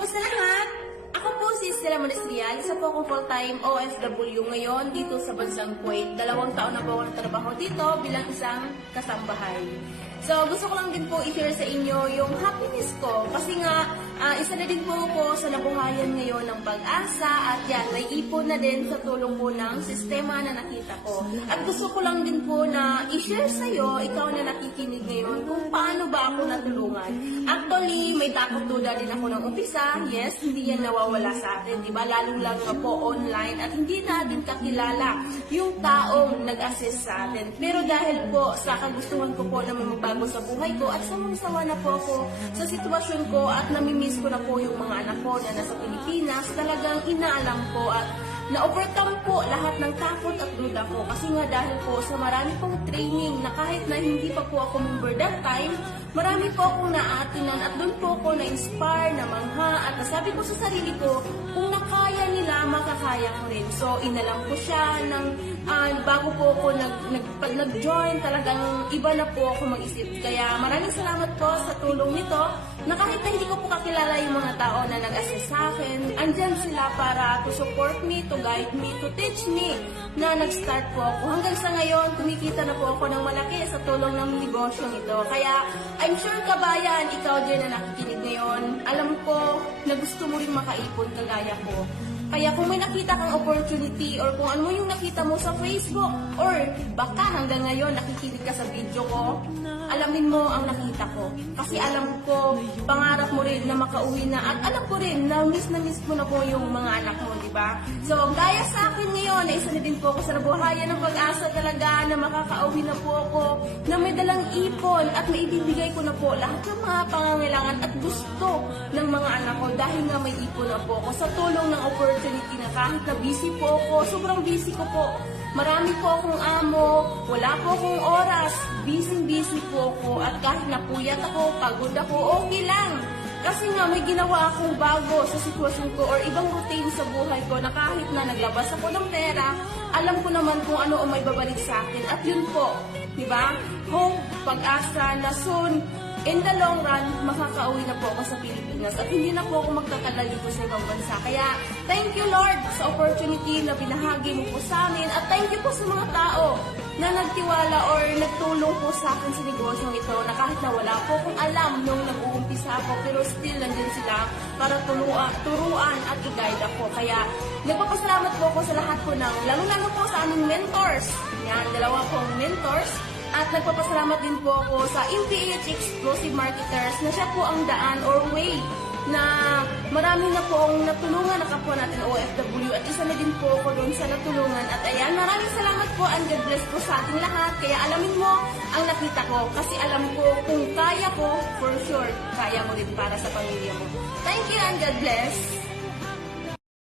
po sa lahat! Ako po si Stella Monastrial, isa po akong full-time OFW ngayon dito sa bansang Kuwait. 2 taon na po ako nagtrabaho dito bilang isang kasambahay. So gusto ko lang din po i-share sa inyo yung happiness ko kasi nga isa na din po ako sa nabuhayan ngayon ng pag-asa at yan, may ipon na din sa tulong po ng sistema na nakita ko. At gusto ko lang din po na i-share sa iyo, ikaw na nakikinig ngayon, kung paano ba ako natulungan. Actually, may takot duda din ako ng umpisa. Yes, hindi yan nawawala sa atin, di ba? Lalong-lalo na po online at hindi natin kakilala yung taong nag-assist sa atin. Pero dahil po sa kagustuhan ko po na may magbago sa buhay ko at sawang-sawa na po ako sa sitwasyon ko at namimiss ko na po yung mga anak ko na nasa Pilipinas, talagang inaalam ko at na-overcome po lahat ng takot at duda ko kasi nga dahil po sa marami pong training na kahit na hindi pa po ako member that time, marami po akong naatinan at doon po ako na-inspire, namangha at nasabi ko sa sarili ko, kung nakaya nila, makakaya ko rin. So, inalam ko siya ng bago po ako nag-join, talagang iba na po ako mag-isip. Kaya maraming salamat po sa tulong nito na kahit na hindi ko po kakilala yung mga tao na nag-assist sa akin, andyan sila para to support me, to guide me, to teach me na nag-start po ako. Hanggang sa ngayon, kumikita na po ako ng malaki sa tulong ng negosyo nito. Kaya, I'm sure kabayan, ikaw dyan na nakikinig ngayon, alam ko na gusto mo rin makaipon kagaya ko. Kaya kung may nakita kang opportunity or kung ano yung nakita mo sa Facebook or baka hanggang ngayon nakikinig ka sa video ko, alamin mo ang nakita ko. Kasi alam ko, pangarap mo rin na makauwi na at alam ko rin na miss mo na po yung mga anak mo, di ba? So, gaya sa akin ngayon, na isa na din po ako sa nabuhayan ng pag-asa talaga na makakauwi na po ako, na may dalang ipon at maibibigay ko na po lahat ng mga pangangailangan at gusto ng mga anak ko dahil nga may ipon na po ako sa tulong ng opportunity na kahit na busy po ako, sobrang busy ko po. Marami po akong amo, wala po akong oras, busy po ako at kahit napuyat ako, pagod ako, okay lang. Kasi nga may ginawa akong bago sa sitwasyon ko or ibang routine sa buhay ko na kahit na naglabas ako ng pera, alam ko naman kung ano ang may babalik sa akin. At yun po, di ba? Hope, pag-asa na soon, in the long run, makakauwi na po ako sa Pilipinas at hindi na po ako magtatagal dito sa ibang bansa. Kaya, thank you Lord sa opportunity na binahagi mo po sa amin at thank you po sa mga tao na nagtiwala or nagtulong po sa akin sa negosyong ito na kahit na wala po akong alam nung nag-uumpisa ako pero still nandun sila para turuan at i-guide ako. Kaya, nagpapasalamat po ako sa lahat po ng, lalo-lalo po sa aming mentors. Yan, 2 pong mentors. At nagpapasalamat din po ako sa MPH Explosive Marketers na siya po ang daan or way na marami na po ang natulungan na kapwa natin OFW at isa na din po ako doon sa natulungan. At ayan, maraming salamat po and God bless po sa ating lahat. Kaya alamin mo ang nakita ko kasi alam ko kung kaya ko, for sure, kaya mo din para sa pamilya mo. Thank you and God bless!